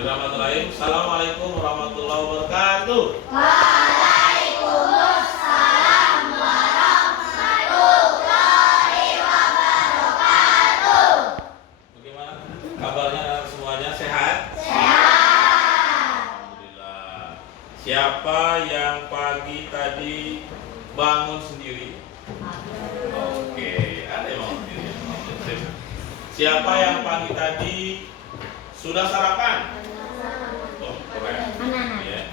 Bismillahirrahmanirrahim. Assalamualaikum warahmatullahi wabarakatuh. Waalaikumsalam warahmatullahi wabarakatuh. Bagaimana kabarnya semuanya? Sehat? Sehat. Alhamdulillah. Siapa yang pagi tadi bangun sendiri? Oke, ada yang bangun sendiri. Siapa yang pagi tadi sudah sarapan? Oh, keren. Ya.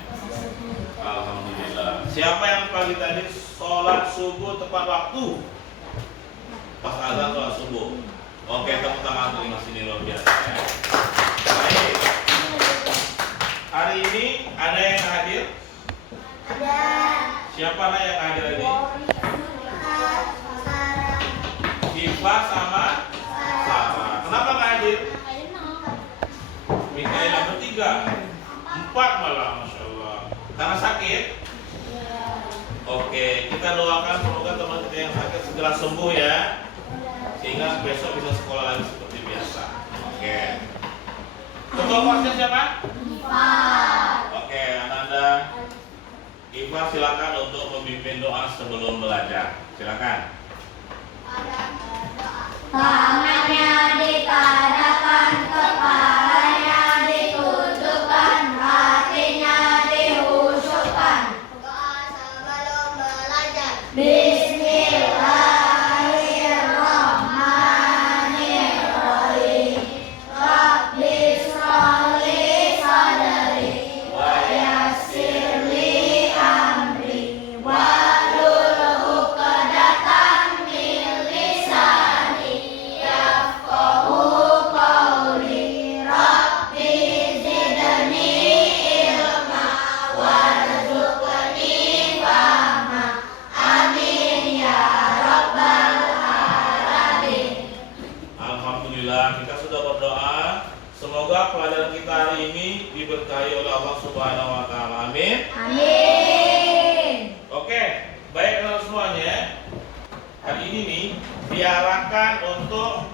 Alhamdulillah. Siapa yang pagi tadi sholat subuh tepat waktu? Pas azan sholat subuh. Oke, tepuk tangan untuk Mas ini luar biasa ya. Baik. Hari ini ada yang hadir? Ada. Siapa yang hadir ini? Siva sama Sarah. Kenapa nggak hadir? Mikaela bertiga, 4 malah, masya Allah. Karena sakit. Oke, kita doakan semoga teman kita yang sakit segera sembuh ya, sehingga besok bisa sekolah lagi seperti biasa. Oke. Ketua kelasnya siapa? Oke, Ananda. Iva silakan untuk memimpin doa sebelum belajar. Silakan. Tangannya dikadakan, kepalanya ditundukkan, hatinya dikhusyukkan. Doa sebelum belajar. Bismillahirrahmanirrahim. Rabbi shrahli sadri wa yassir li amri wahlul 'uqdatam min lisani yafqahu qawli. Rabbi zidni ilma warzuqni fahma. Amin ya rabbal alamin. Alhamdulillah, kita sudah berdoa. Semoga pelajaran kita hari ini diberkahi oleh Allah Subhanahu wa taala. Amin. Amin. Oke, baik teman semuanya. Hari ini nih diarahkan untuk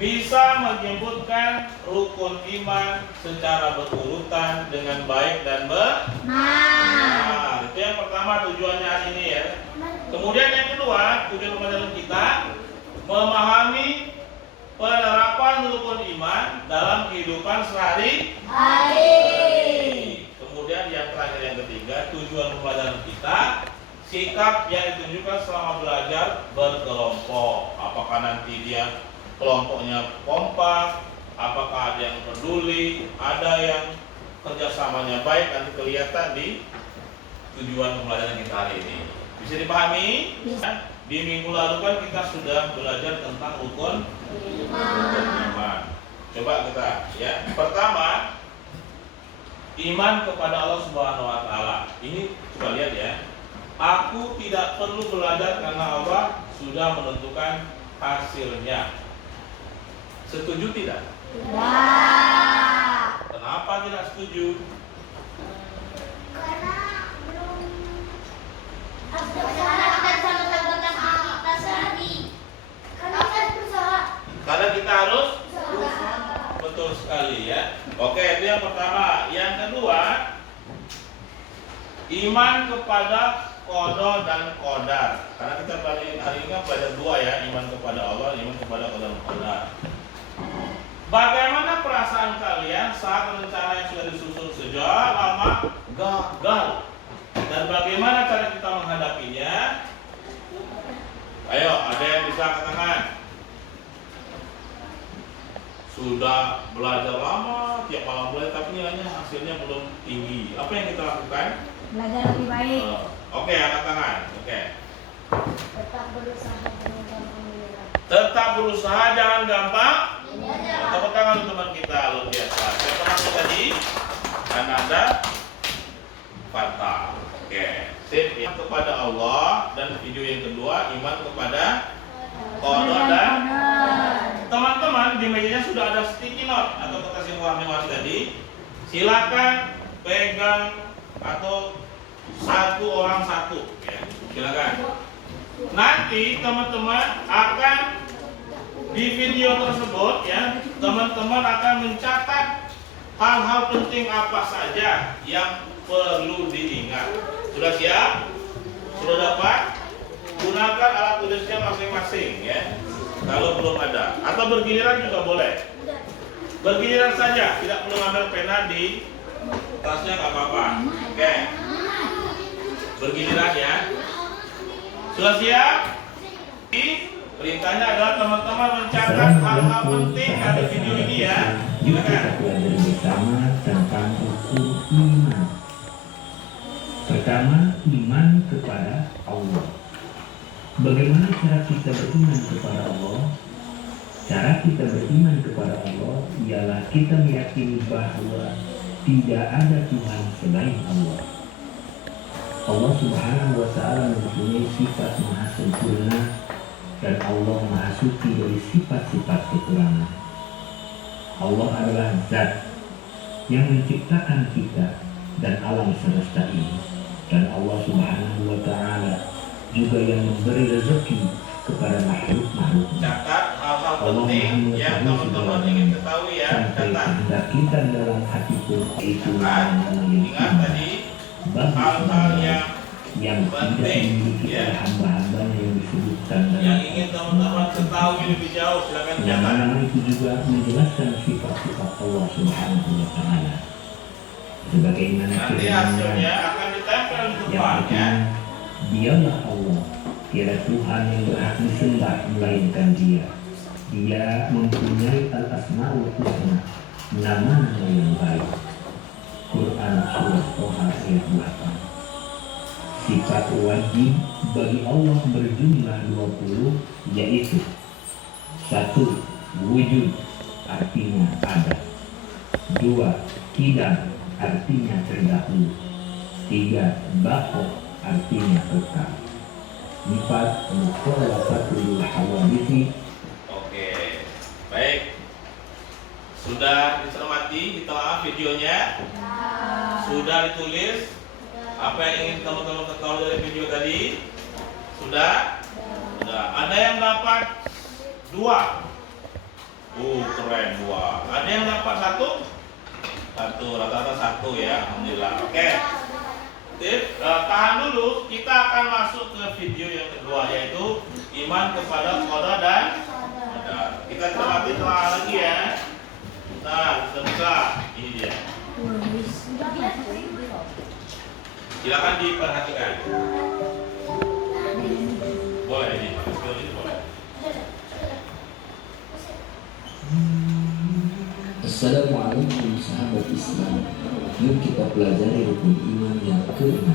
bisa menyebutkan rukun iman secara berurutan dengan baik dan benar. Nah, itu yang pertama tujuannya hari ini ya. Kemudian yang kedua, tujuan pelajaran kita memahami penerapan rukun iman dalam kehidupan sehari-hari. Kemudian yang terakhir yang ketiga, tujuan pembelajaran kita sikap yang ditunjukkan selama belajar berkelompok. Apakah nanti dia kelompoknya kompak, apakah ada yang peduli, ada yang kerjasamanya baik, nanti kelihatan di tujuan pembelajaran kita hari ini. Bisa dipahami? Bisa. Di minggu lalu kan kita sudah belajar tentang rukun iman. Coba kita ya. Pertama, iman kepada Allah Subhanahu wa taala. Ini coba lihat ya. Aku tidak perlu belajar karena Allah sudah menentukan hasilnya. Setuju tidak? Tidak. Kenapa tidak setuju? Karena belum karena kita bisa melakukan kita sehari. Karena kita berusaha. Karena kita harus betul sekali ya. Oke, itu yang pertama. Yang kedua, iman kepada qada dan qadar. Karena kita hari ini kan belajar dua ya, iman kepada Allah, iman kepada qada dan qadar. Bagaimana perasaan kalian saat rencana yang sudah disusun sejak lama gagal? Dan bagaimana cara kita menghadapinya? Ayo, ada yang bisa katakan? Sudah belajar lama, tiap malam belajar, tapi nilainya hasilnya belum tinggi. Apa yang kita lakukan? Belajar lebih baik. Oke, angkat tangan. Oke. Tetap berusaha jangan gampang menyerah. Tetap berusaha, jangan gampang. Menyerah. Tepuk tangan untuk teman kita, luar biasa. Siapa namanya tadi? Ananda Fatal. Oke. Sip. Iman kepada Allah, dan video yang kedua iman kepada qada dan teman-teman di mejanya sudah ada sticky note atau kertas yang warna-warni tadi. Silakan pegang atau satu orang satu ya. Silakan. Nanti teman-teman akan di video tersebut ya, teman-teman akan mencatat hal-hal penting apa saja yang perlu diingat. Sudah siap? Sudah dapat? Gunakan alat tulisnya masing-masing ya. Kalau belum ada, atau bergiliran juga boleh. Bergiliran saja, tidak perlu ambil pena di tasnya, nggak apa-apa. Oke. Bergiliran ya. Sudah siap? Perintahnya adalah teman-teman mencatat hal-hal penting dari video ini ya. Yuk kita pelajari bersama tentang ukur iman. Pertama, iman kepada Allah. Bagaimana cara kita beriman kepada Allah? Cara kita beriman kepada Allah ialah kita meyakini bahwa tidak ada Tuhan selain Allah. Allah Subhanahu wa Ta'ala mempunyai sifat maha sempurna dan Allah maha suci dari sifat-sifat kekurangan. Allah adalah zat yang menciptakan kita dan alam semesta ini, dan Allah Subhanahu wa Ta'ala juga yang memberi rezeki kepada makhluk-makhluknya. Catat hal-hal penting yang teman-teman ingin ketahui ya. Sampai Catat. kehendak kita dalam hati pun itu Ingat tadi hal-hal yang tidak penting, dimiliki ya. oleh hamba-hambanya yang disebutkan yang ingin teman-teman ketahui lebih jauh, silakan yang catat. mana itu juga menjelaskan sifat-sifat Allah Subhanahu wa Ta'ala sebagaimana Nanti firman-Nya hasilnya akan ditempel di yang depan ya. artinya dialah Allah, tiada Tuhan yang berhak disembah melainkan Dia. Dia mempunyai al-asma'ul husna, nama-nama yang baik. Quran surah Toha ayat 8. Sifat wajib bagi Allah berjumlah 20, yaitu 1. Wujud, artinya ada. 2. Qidam, artinya terdahulu. 3. Baqo, artinya kekal. 4. Mukhalafatul hawadisi. Oke, baik. Sudah dicermati, ditelaah videonya. Sudah ditulis apa yang ingin teman-teman ketahui dari video tadi. Sudah? Sudah. Ada yang dapat 2. Keren 2. Ada yang dapat 1? 1, rata-rata 1 ya. Alhamdulillah. Oke. Tahan dulu, kita akan masuk ke video yang kedua, yaitu iman kepada qada dan qadar. Kita cermati telah lagi ya. Nah, sebentar, ini dia. Silakan diperhatikan. Boleh ini, ini boleh. Assalamualaikum sahabat Islam. Yuk kita pelajari rukun iman yang ke-6,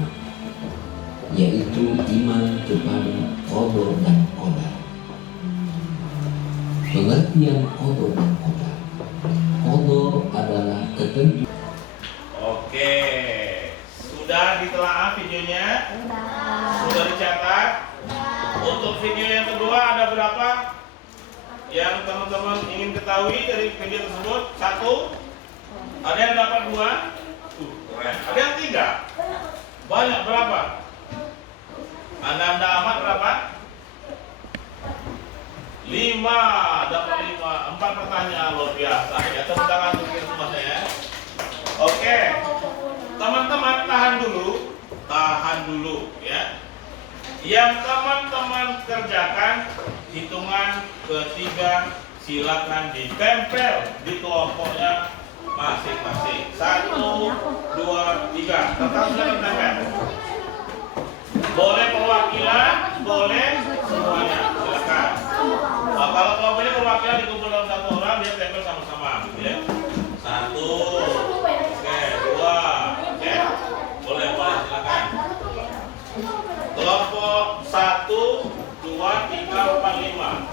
yaitu iman kepada qada dan qadar. Pengertian qada dan qadar. Qada adalah ketentuan. Oke. Sudah ditelaah videonya? Sudah dicatat? Untuk video yang kedua ada berapa yang teman-teman ingin ketahui dari video tersebut? 1. Ada yang dapat 2? Keren. Ada yang 3? Banyak. Berapa? Anda amat berapa? 5. Dapat 5. 4 pertanyaan, luar biasa ya. Tepuk tangan untuk semuanya ya. Oke. Teman-teman tahan dulu ya. Yang teman-teman kerjakan hitungan ketiga silakan ditempel di kelompoknya masing-masing. 1, 2, 3. Tetap silakan tempel. Boleh perwakilan, boleh semuanya. Silakan. Nah, kalau kelompoknya perwakilan dikumpul dalam 1 orang, dia tempel sama-sama gitu ya. 1. Oke, 2. Oke. Boleh silakan. Kelompok 1, 2, 3, 4, 5.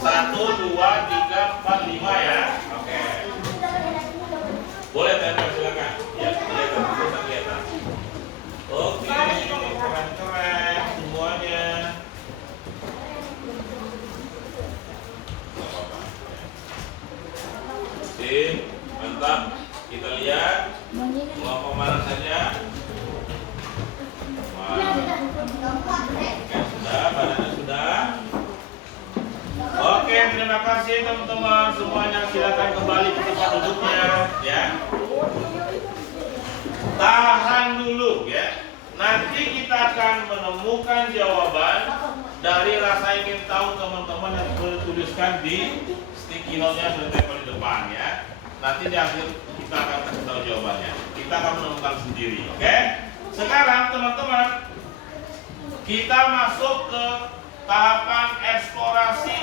1, 2, 3, 4, 5 ya. Oke. Boleh tempel silakan. Ya, kelihatan, bisa kelihatan. Oke, keren-keren semuanya. Sip, mantap. Kita lihat kelompok mana saja. Oke, sudah, badannya sudah. Oke, terima kasih teman-teman semuanya. Silakan kembali ke tempat duduknya. Tahan dulu ya. Nanti kita akan menemukan jawaban dari rasa ingin tahu teman-teman yang sudah dituliskan di sticky note-nya sudah tempel di depan ya. Nanti di akhir kita akan kasih tahu jawabannya. Kita akan menemukan sendiri, oke? Sekarang teman-teman, kita masuk ke tahapan eksplorasi,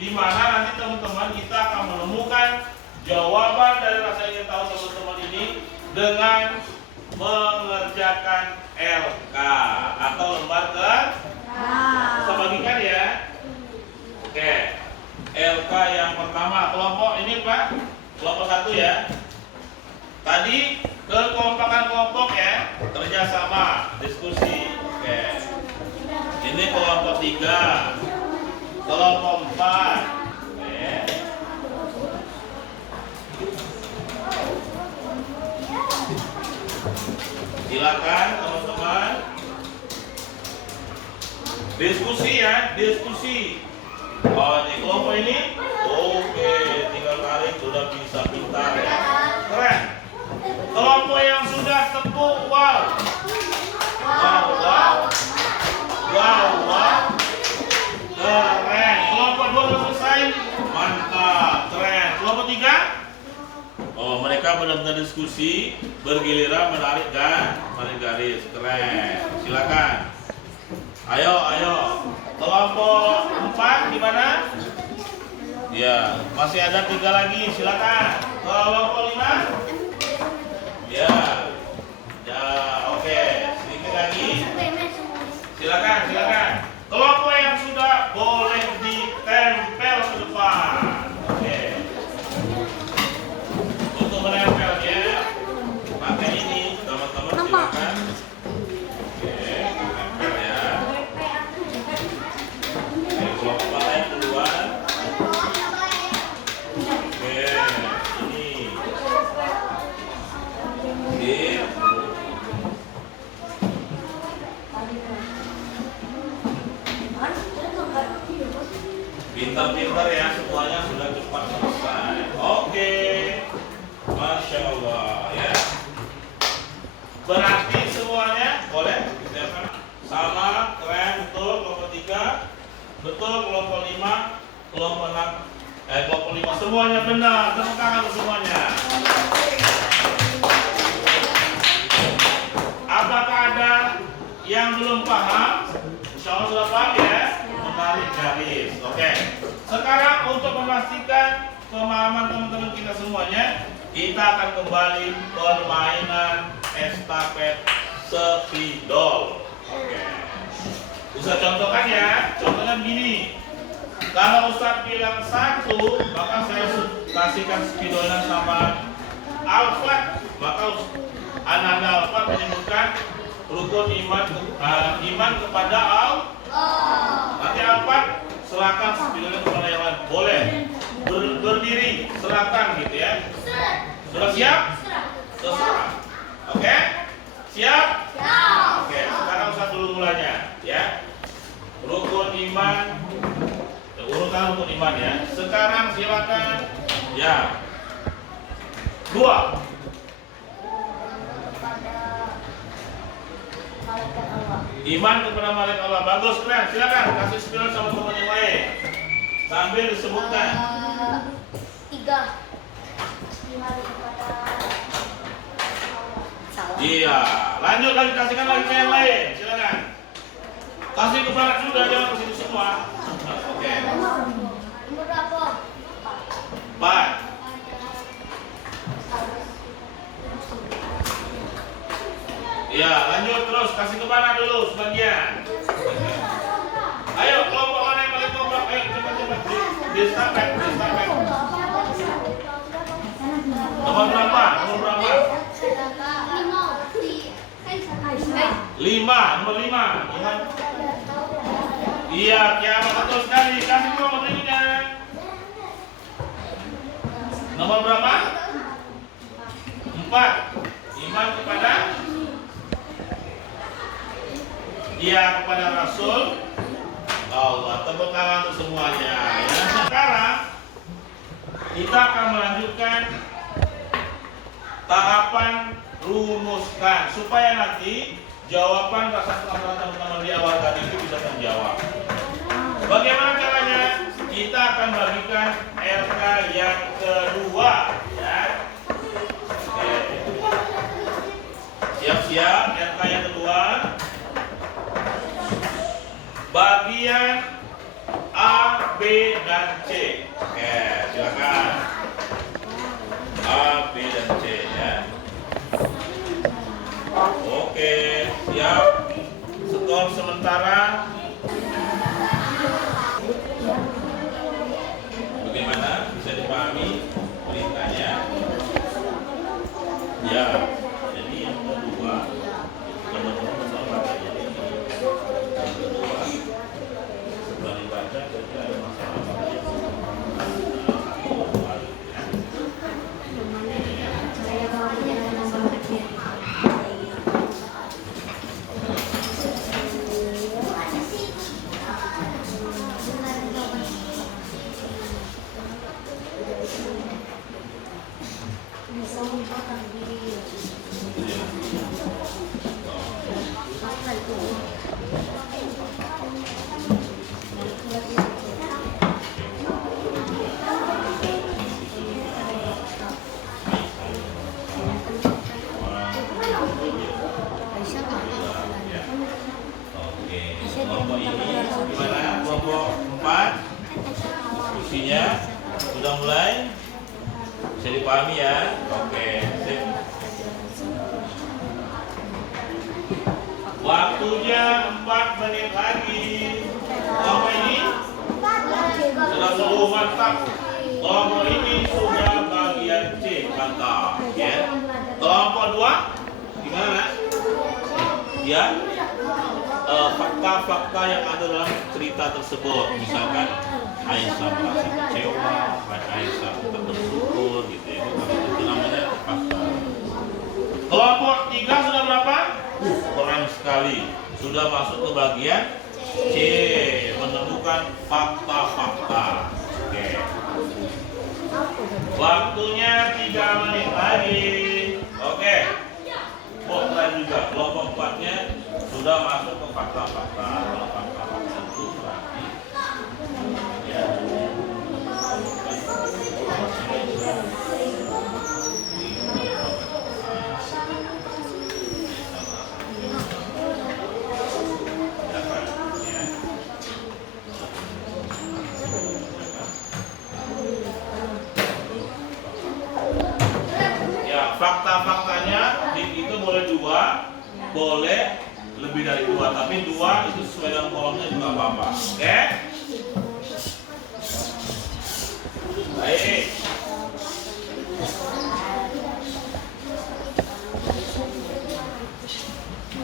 di mana nanti teman-teman kita akan menemukan jawaban dari rasa ingin tahu teman-teman ini dengan mengerjakan LK atau lembar ke sebagikan ya. Oke, LK yang pertama kelompok ini Pak, kelompok 1 ya. Tadi kekompakan kelompok ya, kerjasama, diskusi. Oke, ini kelompok 3, kelompok 4. Oke. Silakan teman-teman. Diskusi ya, diskusi. Oh, ini kelompok ini. Oke, tinggal tarik sudah bisa pintar ya. Keren. Kelompok yang sudah tepuk, wow. Wow, wow. Wow, wow. Keren. Kelompok 2 sudah selesai. Mantap, keren. Kelompok 3. Oh, mereka benar-benar diskusi, bergiliran menarik garis. Keren. Silakan. Ayo, ayo. Kelompok 4 gimana? Ya, masih ada 3 lagi. Silakan. Kelompok 5. Ya. Ya, oke. Sedikit lagi. Silakan, silakan. Kelompok yang sudah boleh ditempel ke depan. Oke. Untuk menempelnya pakai ini, teman-teman silakan. Oke, tempel ya. Oke, kelompok mana yang duluan? Oke, ini. Sip. Pintar-pintar ya, semuanya sudah cepat selesai. Oke, Masya Allah ya. Berarti semuanya boleh ditempel sama, keren, betul. Kelompok 3 betul, kelompok 5, kelompok 6, kelompok 5 semuanya benar. Tepuk tangan untuk semuanya. Apakah ada yang belum paham? Insya Allah sudah paham ya. Menarik garis. Oke. Sekarang untuk memastikan pemahaman teman-teman kita semuanya, kita akan kembali permainan estafet spidol. Oke. Ustaz contohkan ya. Contohnya begini. Kalau Ustaz bilang 1, maka saya kasihkan spidolnya sama Alfat. Maka anak-anak Alfat menyebutkan rukun iman kepada Allah. Nanti Alfat serahkan spidolnya kepada yang lain. Boleh berdiri, serahkan gitu ya. Sudah siap? Terserah. Oke? Siap? Oke, sekarang Ustaz dulu mulanya ya. Rukun iman, urutan rukun iman ya. Sekarang silakan ya. 2. Iman kepada malaikat Allah. Bagus, keren. Silakan kasih spidol sama teman yang lain. Sambil disebutkan. 3. Iya, lanjut lagi, kasihkan lagi ke yang lain. Silakan. Kasih ke barat juga, jangan ke situ semua. Oke. Nomor berapa? 4. Iya, lanjut terus, kasih ke mana dulu sebagian. Ayo, kelompok mana yang paling kompak? Ayo, cepat-cepat di stafet. Nomor berapa? 5, nomor 5. Iya, kiamat betul sekali. Kasih nomor berikutnya. Nomor berapa? 4. Iman kepada kepada Rasul Allah. Tepuk tangan untuk semuanya ya. Sekarang kita akan melanjutkan tahapan rumuskan supaya nanti jawaban rasa teman-teman di awal tadi itu bisa terjawab. Bagaimana caranya? Kita akan bagikan RK yang kedua, ya. Oke. Siap-siap, RK yang kedua. Bagian A, B, dan C. Oke, silakan. A, B, dan C, ya. Oke, siap. Skor sementara. Bagaimana? Bisa dipahami perintahnya? Ya. Jadi yang kedua, teman-teman bersama yang kedua, setelah dibaca, kira-kira ada masalah apa? Kelompok ini gimana? Kelompok 4 isinya sudah mulai bisa dipahami ya. Oke, sip. Waktunya 4 menit lagi. Kelompok ini sudah seluruh mantap. Kelompok ini sudah bagian C, mantap ya. Kelompok 2 gimana? Ya, fakta-fakta yang ada dalam cerita tersebut, misalkan Aisyah merasa kecewa, Aisyah tetap bersyukur, gitu ya. Itu namanya fakta. Kelompok 3 sudah berapa? Kurang sekali. Sudah masuk ke bagian C, menemukan fakta-fakta. Oke. Waktunya 3 menit lagi. Oke. Mulai juga kelompok 4-nya sudah masuk ke fakta-fakta. Kalau fakta-fakta itu berarti ya. Fakta-faktanya itu boleh 2, boleh lebih dari 2, tapi 2 itu sesuai dengan kolomnya juga apa-apa. Oke? Baik.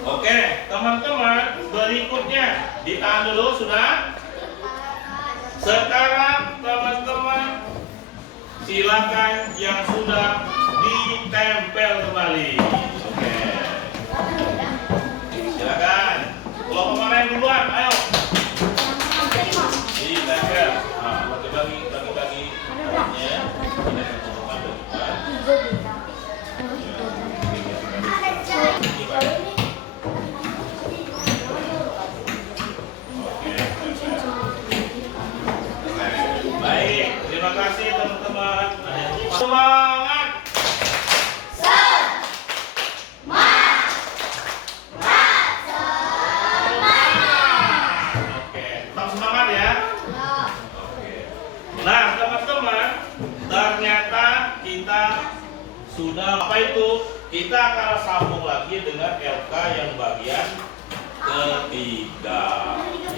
Oke, teman-teman, berikutnya ditahan dulu sudah. Sekarang teman-teman silakan yang sudah ditempel kembali. Oke. Silakan. Kelompok mana yang duluan? Ayo. Ditempel. Nah, bagi-bagi ya. Ini kelompok depan. Baik, terima kasih teman-teman. Semangat. Nah teman-teman, ternyata kita sudah apa itu? Kita akan sambung lagi dengan LK yang bagian ketiga,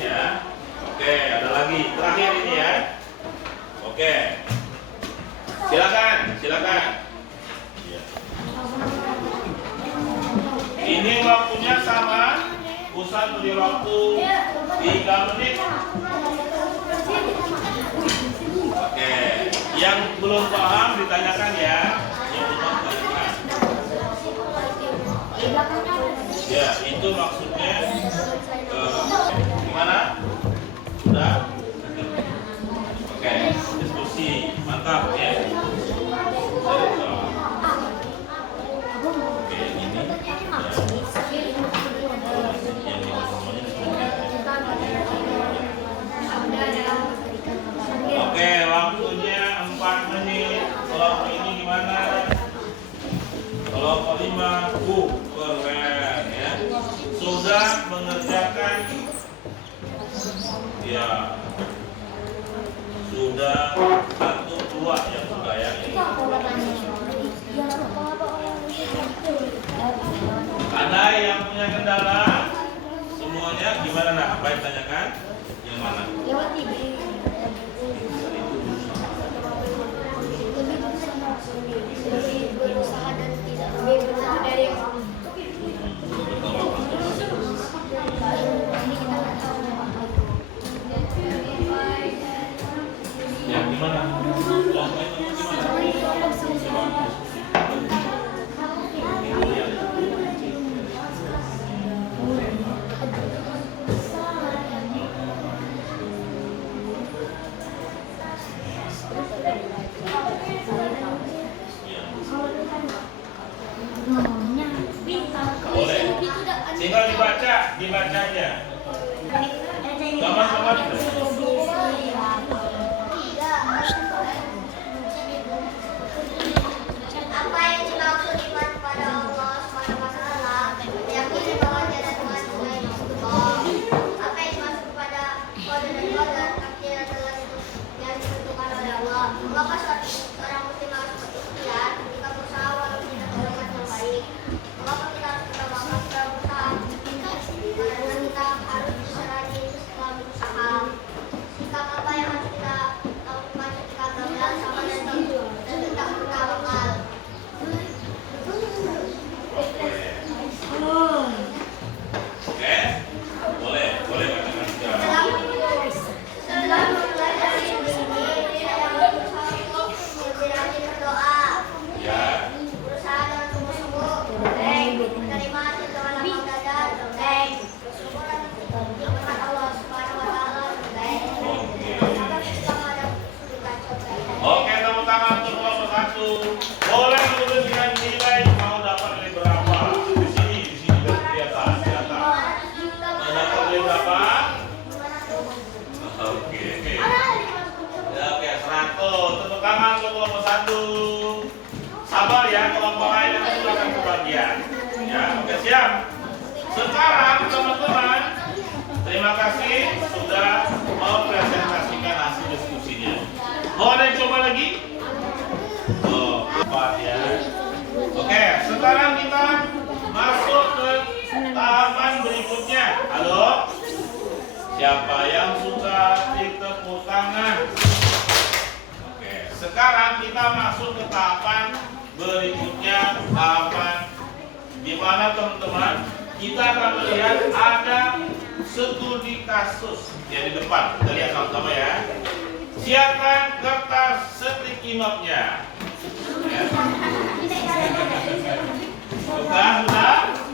ya. Oke, ada lagi terakhir ini ya. Oke, silakan. Ini waktunya sama, Ustaz beri waktu 3 menit. Oke, yang belum paham ditanyakan ya. Yang belum ditanyakan. Ya, itu maksudnya gimana? Sudah? Oke, diskusi mantap ya. Oke, khotimahku. Keren ya. Sudah mengerjakan ya. Sudah 1, 2 ya sudah ya. Ada yang punya kendala? Semuanya gimana nak? Apa yang ditanyakan? Yang mana? Lewat TV. Lebih berusaha dan tidak berusaha dari yang Ya gimana? Boleh. Tinggal dibacanya. Sama-sama. Apa yang dimaksud iman kepada Allah SWT? Meyakini bahwa tiada Tuhan selain Allah. Apa yang dimaksud kepada qada dan qadar? Takdir adalah yang ditentukan oleh Allah. Maka seorang muslim harus berikhtiar ketika berusaha walau tidak terlihat yang baik. Maka kita harus utamakan berusaha. Karena kita harus berserah diri setelah berusaha. Sikap apa yang harus kita lakukan ketika gagal sama dan tidak bertawakal. Oke? Boleh katakan juga. Setelah mulai dari ini, saya berusaha untuk lebih rajin berdoa. Ya. Berusaha dengan sungguh-sungguh. Menerima hasil dengan lapang dada. Bersyukur atas nikmat Allah Subhanahu wa Ta'ala. Sampai kita pada kesulitan. Oke, tepuk tangan untuk kelompok 1. Boleh menuliskan nilai mau dapat nilai berapa? Di sini kelihatan. Mau dapat nilai berapa? Oke. Ya, oke, 100. Tepuk tangan untuk kelompok 1. Sabar ya, kelompok lain yang akan kebagian. Ya, oke siap. Sekarang teman-teman, terima kasih sudah mau presentasikan hasil diskusinya. Mau ada yang coba lagi? Oh, empat ya. Oke, sekarang kita masuk ke tahapan berikutnya. Halo? Siapa yang suka ditepuk tangan? Oke, sekarang kita masuk ke tahapan berikutnya. Tahapan di mana teman-teman? Kita akan melihat ada studi kasus yang di depan. Kita lihat sama-sama ya. Siapkan kertas sticky note-nya. Ya.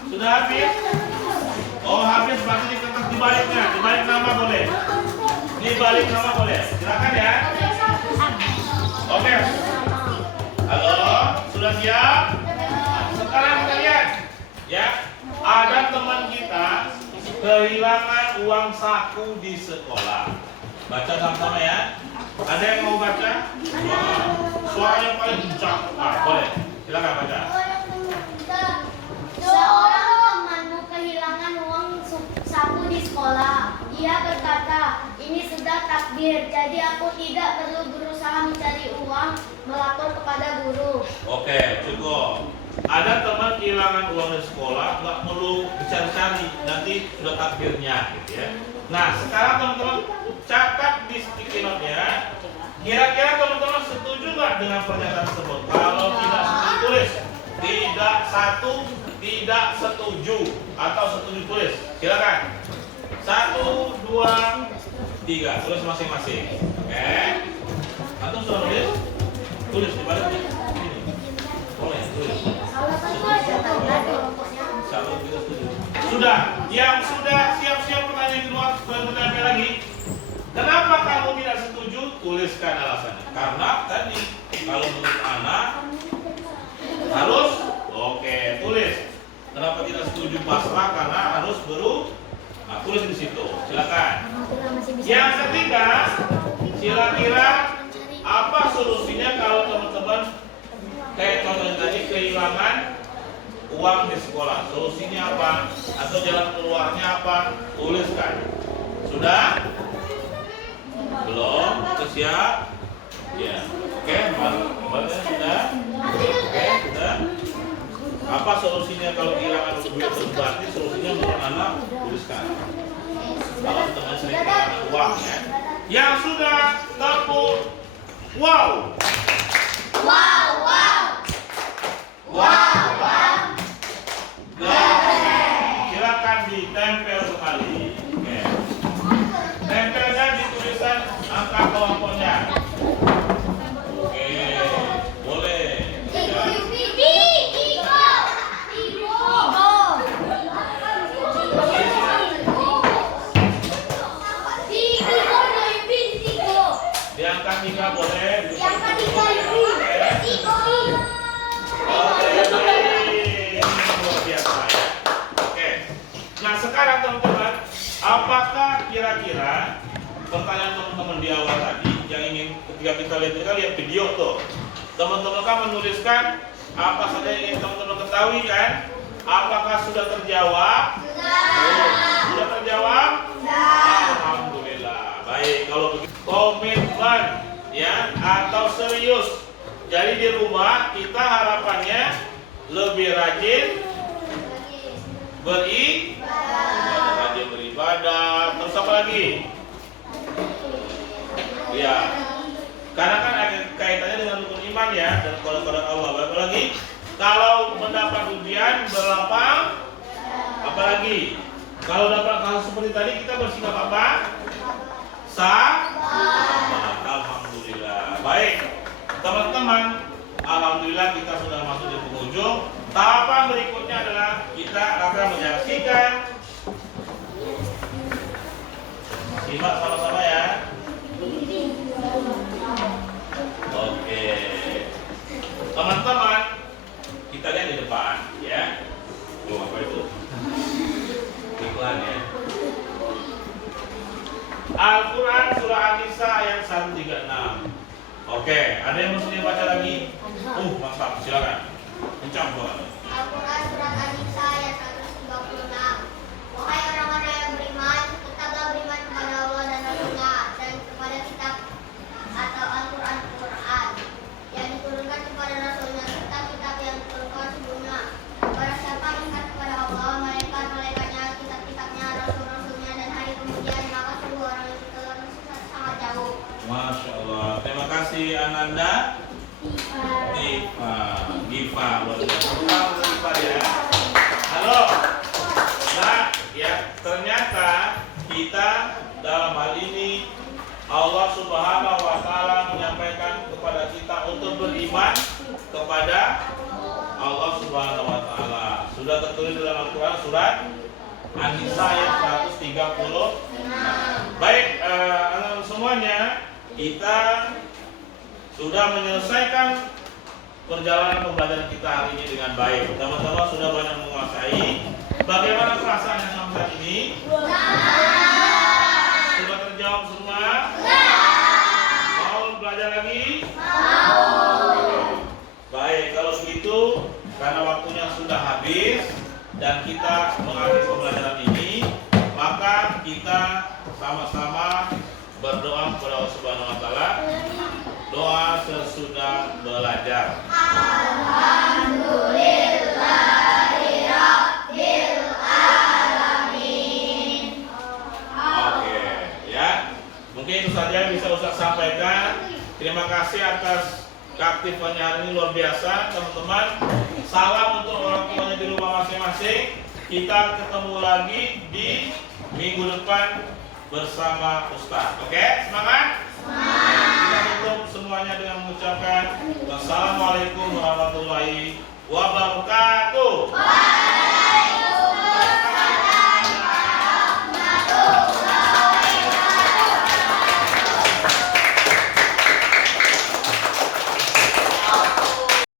Sudah habis? Oh habis, berarti di kertas dibaliknya. Dibalik nama boleh. Dibalik nama boleh. Silakan ya. Oke. Halo, sudah siap? Sekarang kita lihat. Ya, ada teman kita kehilangan uang saku di sekolah. Baca sama-sama ya. Ada yang mau baca? Suaranya paling kencang. Boleh. Silakan baca. Seorang temanmu kehilangan uang saku di sekolah. Ia berkata, ini sudah takdir, jadi aku tidak perlu berusaha mencari uang, melapor kepada guru. Oke, cukup. Ada teman kehilangan uang di sekolah, nggak perlu dicari-cari, nanti sudah takdirnya, gitu ya. Nah, sekarang teman-teman catat di sticky note-nya. Kira-kira teman-teman setuju nggak dengan pernyataan tersebut? Kalau tidak setuju tulis. Tidak satu, tidak setuju atau setuju tulis. Silakan. 1, 2, 3. Tulis masing-masing. Oke. Antum sudah nulis? Tulis di balik ini. Boleh tulis. Sudah. Yang sudah siap-siap pertanyaan kedua, pertanyaan lagi. Kenapa kamu tidak setuju? Tuliskan alasannya. Karena tadi kalau menurut anak harus oke, tulis. Kenapa tidak setuju pasrah? Karena harus tulis di situ. Silakan. Yang ketiga, kira-kira apa solusinya kalau teman-teman kayak contohnya tadi kehilangan uang di sekolah, solusinya apa? Atau jalan keluarnya apa? Tuliskan. Sudah? Belum? Siap? Ya. Oke, sudah? Oke, sudah? Apa solusinya kalau kehilangan duit? Berarti solusinya menurut anak tuliskan. Kalau teman sering kehilangan uang ya. Yang sudah tepuk. Wow. Wow, wow. Wow, wow. Silakan ditempel kembali. Oke. Tempelkan di tulisan angka kelompoknya. Oke, boleh. Ya. Diangkat 3 boleh. Oke, baik. Luar biasa ya. Oke. Nah, sekarang teman-teman, apakah kira-kira pertanyaan teman-teman di awal tadi yang ingin ketika kita lihat video tuh, teman-teman kan menuliskan apa saja yang ingin teman-teman ketahui kan? Apakah sudah terjawab? Sudah terjawab? Alhamdulillah. Baik, kalau begitu komitmen ya atau serius. Jadi di rumah kita harapannya lebih rajin beribadah. Terus apa lagi? Ya, karena kan ada kaitannya dengan rukun iman ya dan kode-kode Allah. Apa lagi? Kalau mendapat ujian berlapang, apalagi? Kalau dapat kasus seperti tadi kita bersikap apa? Sabar. Alhamdulillah. Baik. Teman-teman, alhamdulillah kita sudah masuk di penghujung. Tahapan berikutnya adalah kita akan menyaksikan. Simak sama-sama ya. Oke. Teman-teman, kita lihat di depan ya. Apa itu? Iklan ya. Al-Quran surah An-Nisa ayat 136. Oke, ada yang mesti baca lagi? Mantap, silakan. Kencang banget. Al-Quran surat An-Nisa ayat 136. Wahai orang-orang yang beriman, tetaplah beriman kepada Allah dan Rasul-Nya dan kepada kitab atau Al-Quran yang diturunkan kepada Rasul-Nya serta kitab yang diturunkan sebelumnya. Barang siapa ingat kepada Allah, malaikat-malaikatnya, kitab-kitabnya, Rasul-Rasulnya dan hari kemudian, maka sungguh orang itu telah sangat jauh. Masya Allah. Terima kasih Ananda. Giva, luar biasa ya. Halo. Nah, ya ternyata kita dalam hal ini Allah Subhanahu wa taala menyampaikan kepada kita untuk beriman kepada Allah Subhanahu wa taala. Sudah tertulis dalam Al-Qur'an surat An-Nisa ayat 136. Baik, semuanya kita sudah menyelesaikan perjalanan pembelajaran kita hari ini dengan baik. Teman-teman sudah banyak menguasai. Bagaimana perasaan yang sampai saat ini? Sudah terjawab semua? Mau belajar lagi? Baik, kalau begitu karena waktunya sudah habis dan kita mengakhiri pembelajaran ini, maka kita sama-sama berdoa kepada Allah Subhanahu wa taala. Doa sesudah belajar. Alhamdulillahirabbil alamin. Oke, ya. Mungkin itu saja yang bisa Ustaz sampaikan. Terima kasih atas keaktifannya hari ini, luar biasa, teman-teman. Salam untuk orang tuanya di rumah masing-masing. Kita ketemu lagi di minggu depan bersama Ustaz. Oke, semangat? Kita tutup semuanya dengan mengucapkan wassalamualaikum warahmatullahi wabarakatuh.